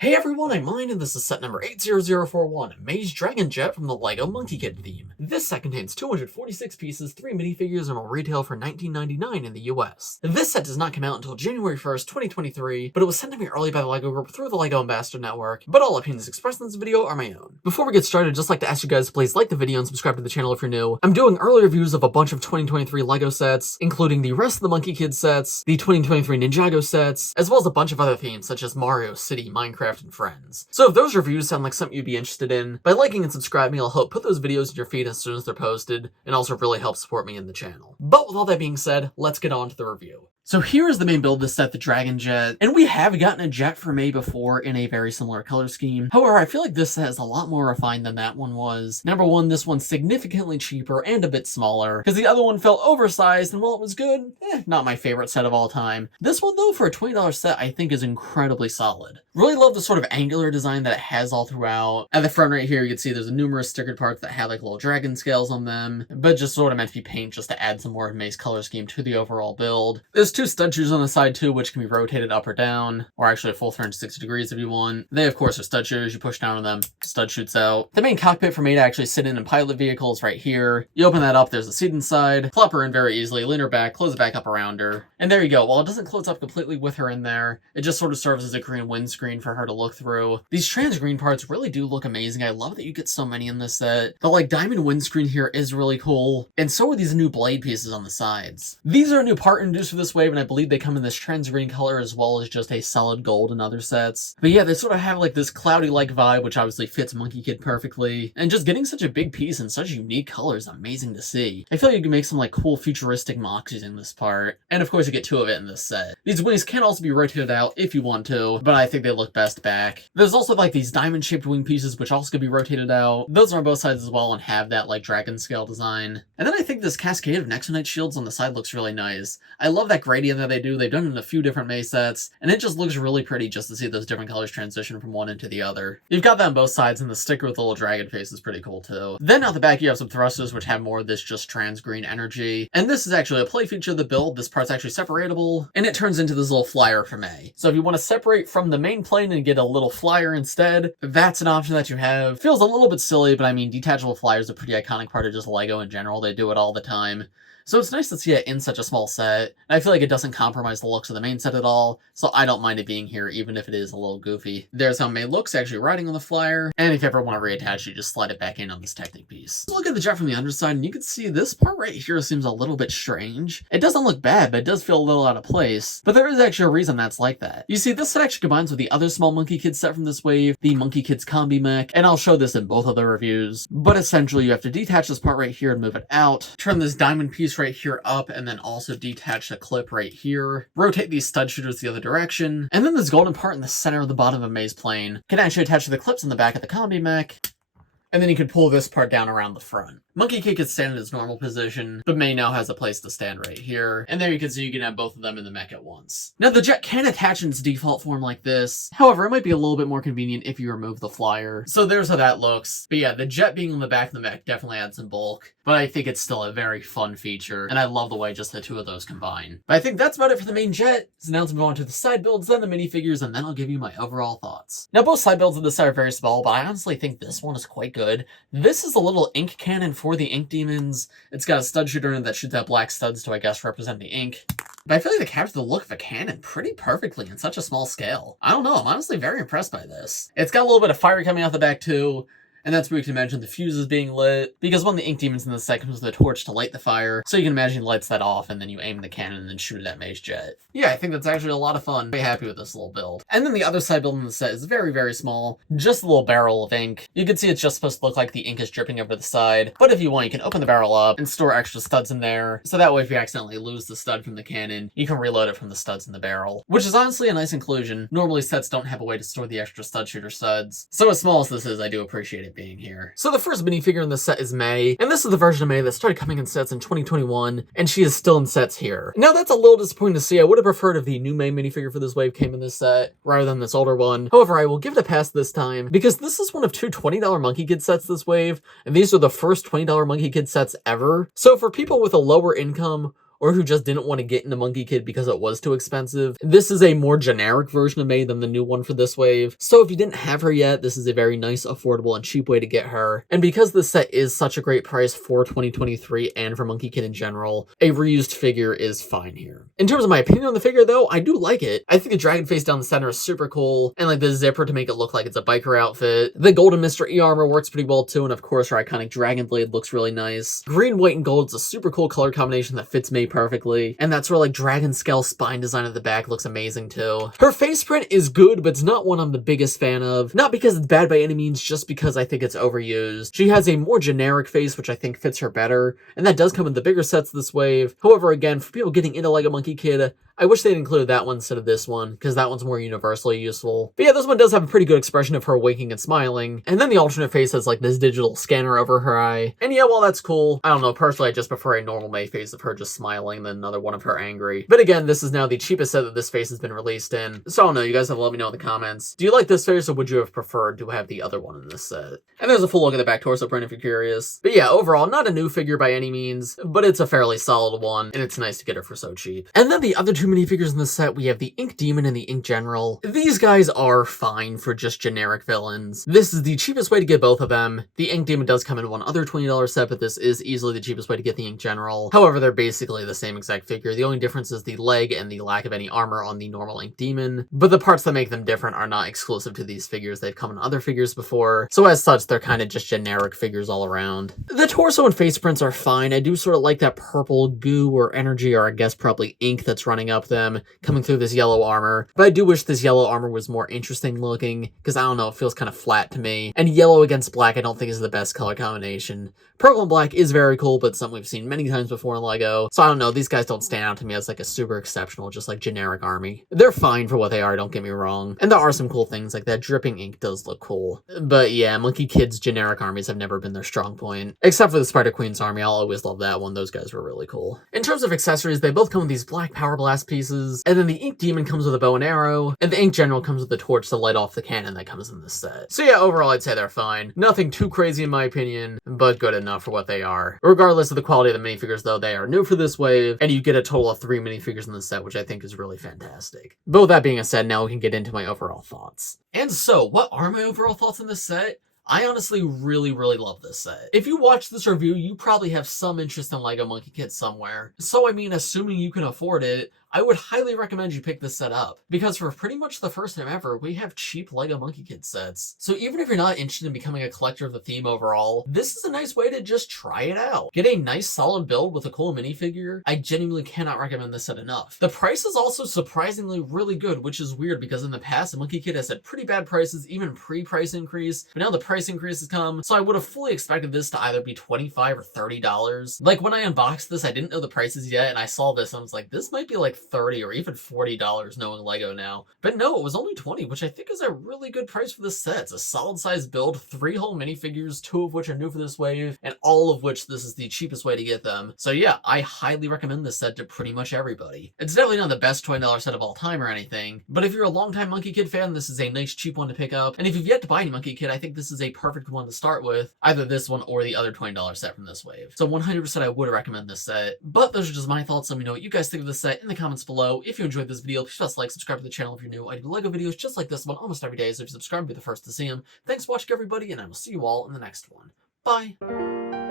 Hey everyone, I'm Mine, and this is set number 80041, Maze Dragon Jet from the LEGO Monkie Kid theme. This set contains 246 pieces, 3 minifigures, and will retail for $19.99 in the US. This set does not come out until January 1st, 2023, but it was sent to me early by the LEGO Group through the LEGO Ambassador Network, but all opinions expressed in this video are my own. Before we get started, I'd just like to ask you guys to please like the video and subscribe to the channel if you're new. I'm doing early reviews of a bunch of 2023 LEGO sets, including the rest of the Monkie Kid sets, the 2023 Ninjago sets, as well as a bunch of other themes such as Mario, City, Minecraft, and Friends. So if those reviews sound like something you'd be interested in, by liking and subscribing, I'll help put those videos in your feed as soon as they're posted, and also really help support me in the channel. But with all that being said, let's get on to the review. So here is the main build of this set, the Dragon Jet, and we have gotten a jet from May before in a very similar color scheme. However, I feel like this set is a lot more refined than that one was. Number one, this one's significantly cheaper and a bit smaller, because the other one felt oversized, and while it was good, not my favorite set of all time. This one though, for a $20 set, I think is incredibly solid. Really love the sort of angular design that it has all throughout. At the front right here, you can see there's numerous stickered parts that have like little dragon scales on them, but just sort of meant to be paint just to add some more of May's color scheme to the overall build. There's two stud shoes on the side too, which can be rotated up or down, or actually a full 360 degrees if you want. They of course are stud shoes. You push down on them, stud shoots out. The main cockpit for me to actually sit in and pilot vehicles right here. You open that up, there's a seat inside, plop her in very easily, lean her back, close it back up around her, and there you go. While it doesn't close up completely with her in there, it just sort of serves as a green windscreen for her to look through. These trans green parts really do look amazing. I love that you get so many in this set. The like diamond windscreen here is really cool, and so are these new blade pieces on the sides. These are a new part introduced for this wave, and I believe they come in this trans green color as well as just a solid gold in other sets. But yeah, they sort of have like this cloudy-like vibe, which obviously fits Monkie Kid perfectly, and just getting such a big piece in such unique color is amazing to see. I feel like you can make some like cool futuristic mocks using this part, and of course you get two of it in this set. These wings can also be rotated out if you want to, but I think they look best back. There's also like these diamond-shaped wing pieces which also could be rotated out. Those are on both sides as well and have that like dragon scale design. And then I think this cascade of Nexonite shields on the side looks really nice. I love that gradient that they do. They've done it in a few different May sets, and it just looks really pretty just to see those different colors transition from one into the other. You've got that on both sides, and the sticker with the little dragon face is pretty cool too. Then out the back you have some thrusters which have more of this just trans green energy, and this is actually a play feature of the build. This part's actually separatable, and it turns into this little flyer for May. So if you want to separate from the main plane and get a little flyer instead, that's an option that you have. Feels a little bit silly, but I mean, detachable flyers are a pretty iconic part of just LEGO in general. They do it all the time. So it's nice to see it in such a small set, and I feel like it doesn't compromise the looks of the main set at all, so I don't mind it being here even if it is a little goofy. There's how May looks actually riding on the flyer, and if you ever want to reattach, you just slide it back in on this Technic piece. Let's look at the jet from the underside, and you can see this part right here seems a little bit strange. It doesn't look bad, but it does feel a little out of place, but there is actually a reason that's like that. You see, this set actually combines with the other small Monkie Kid set from this wave, the Monkie Kid's Combi Mech, and I'll show this in both of the reviews, but essentially you have to detach this part right here and move it out, turn this diamond piece right here up, and then also detach the clip right here, rotate these stud shooters the other direction, and then this golden part in the center of the bottom of May's plane can actually attach to the clips in the back of the Combi Mech, and then you can pull this part down around the front. Monkie Kid can stand in its normal position, but May now has a place to stand right here, and there you can see you can have both of them in the mech at once. Now the jet can attach in its default form like this, however it might be a little bit more convenient if you remove the flyer. So there's how that looks. But yeah, the jet being on the back of the mech definitely adds some bulk, but I think it's still a very fun feature, and I love the way just the two of those combine. But I think that's about it for the main jet, so now let's move on to the side builds, then the minifigures, and then I'll give you my overall thoughts. Now both side builds of this set are very small, but I honestly think this one is quite good. This is a little ink cannon for the ink demons. It's got a stud shooter in it that shoots out black studs to, I guess, represent the ink. But I feel like they captured the look of a cannon pretty perfectly in such a small scale. I don't know, I'm honestly very impressed by this. It's got a little bit of fire coming out the back too, and that's where you can imagine the fuses being lit, because one of the ink demons in the set comes with a torch to light the fire, so you can imagine he lights that off, and then you aim the cannon and then shoot it at May's jet. Yeah, I think that's actually a lot of fun. Very happy with this little build. And then the other side build in the set is very, very small. Just a little barrel of ink. You can see it's just supposed to look like the ink is dripping over the side, but if you want, you can open the barrel up and store extra studs in there, so that way if you accidentally lose the stud from the cannon, you can reload it from the studs in the barrel, which is honestly a nice inclusion. Normally sets don't have a way to store the extra stud shooter studs, so as small as this is, I do appreciate it being here. So the first minifigure in the set is May, and this is the version of May that started coming in sets in 2021, and she is still in sets here. Now that's a little disappointing to see. I would have preferred if the new May minifigure for this wave came in this set, rather than this older one. However, I will give it a pass this time, because this is one of two $20 Monkie Kid sets this wave, and these are the first $20 Monkie Kid sets ever. So for people with a lower income, or who just didn't want to get into Monkey Kid because it was too expensive, this is a more generic version of May than the new one for this wave. So if you didn't have her yet, this is a very nice, affordable, and cheap way to get her. And because this set is such a great price for 2023 and for Monkey Kid in general, a reused figure is fine here. In terms of my opinion on the figure though, I do like it. I think the dragon face down the center is super cool, and like the zipper to make it look like it's a biker outfit. The golden Mr. E armor works pretty well too, and of course her iconic dragon blade looks really nice. Green, white, and gold is a super cool color combination that fits May perfectly, and that sort of like dragon scale spine design at the back looks amazing too. Her face print is good, but it's not one I'm the biggest fan of. Not because it's bad by any means, just because I think it's overused. She has a more generic face, which I think fits her better, and that does come in the bigger sets this wave. However, again, for people getting into LEGO Monkey Kid, I wish they'd included that one instead of this one, because that one's more universally useful. But yeah, this one does have a pretty good expression of her winking and smiling, and then the alternate face has like this digital scanner over her eye. And yeah, well, that's cool. I don't know, personally I just prefer a normal May face of her just smiling than another one of her angry. But again, this is now the cheapest set that this face has been released in, so I don't know, you guys have to let me know in the comments. Do you like this face, or would you have preferred to have the other one in this set? And there's a full look at the back torso print if you're curious. But yeah, overall, not a new figure by any means, but it's a fairly solid one, and it's nice to get her for so cheap. And then the other two minifigures in this set, we have the Ink Demon and the Ink General. These guys are fine for just generic villains. This is the cheapest way to get both of them. The Ink Demon does come in one other $20 set, but this is easily the cheapest way to get the Ink General. However, they're basically the same exact figure. The only difference is the leg and the lack of any armor on the normal Ink Demon, but the parts that make them different are not exclusive to these figures. They've come in other figures before, so as such, they're kind of just generic figures all around. The torso and face prints are fine. I do sort of like that purple goo or energy, or I guess probably ink that's running up them, coming through this yellow armor. But I do wish this yellow armor was more interesting looking, because I don't know, it feels kind of flat to me. And yellow against black I don't think is the best color combination. Purple and black is very cool, but something we've seen many times before in LEGO. So I don't know, these guys don't stand out to me as like a super exceptional, just like generic army. They're fine for what they are, don't get me wrong. And there are some cool things, like that dripping ink does look cool. But yeah, Monkey Kid's generic armies have never been their strong point. Except for the Spider Queen's army, I'll always love that one. Those guys were really cool. In terms of accessories, they both come with these black Power Blast pieces, and then the Ink Demon comes with a bow and arrow, and the Ink General comes with a torch to light off the cannon that comes in this set. So yeah, overall I'd say they're fine. Nothing too crazy in my opinion, but good enough for what they are. Regardless of the quality of the minifigures though, they are new for this wave, and you get a total of 3 minifigures in this set, which I think is really fantastic. But with that being said, now we can get into my overall thoughts. And so, what are my overall thoughts on this set? I honestly really love this set. If you watch this review, you probably have some interest in LEGO Monkey Kid somewhere. So I mean, assuming you can afford it, I would highly recommend you pick this set up, because for pretty much the first time ever, we have cheap LEGO Monkey Kid sets. So even if you're not interested in becoming a collector of the theme overall, this is a nice way to just try it out. Get a nice solid build with a cool minifigure. I genuinely cannot recommend this set enough. The price is also surprisingly really good, which is weird because in the past, Monkey Kid has had pretty bad prices, even pre-price increase, but now the price increase has come, so I would have fully expected this to either be $25 or $30. Like when I unboxed this, I didn't know the prices yet, and I saw this and I was like, this might be like $30 or even $40 knowing LEGO now. But no, it was only $20, which I think is a really good price for this set. It's a solid sized build, 3 whole minifigures, 2 of which are new for this wave, and all of which this is the cheapest way to get them. So yeah, I highly recommend this set to pretty much everybody. It's definitely not the best $20 set of all time or anything, but if you're a longtime Monkey Kid fan, this is a nice cheap one to pick up. And if you've yet to buy any Monkey Kid, I think this is a perfect one to start with, either this one or the other $20 set from this wave. So 100% I would recommend this set. But those are just my thoughts. Let me know what you guys think of this set in the comments below. If you enjoyed this video, please like, subscribe to the channel if you're new. I do LEGO videos just like this one almost every day, so if you subscribe, be the first to see them. Thanks for watching, everybody, and I will see you all in the next one. Bye!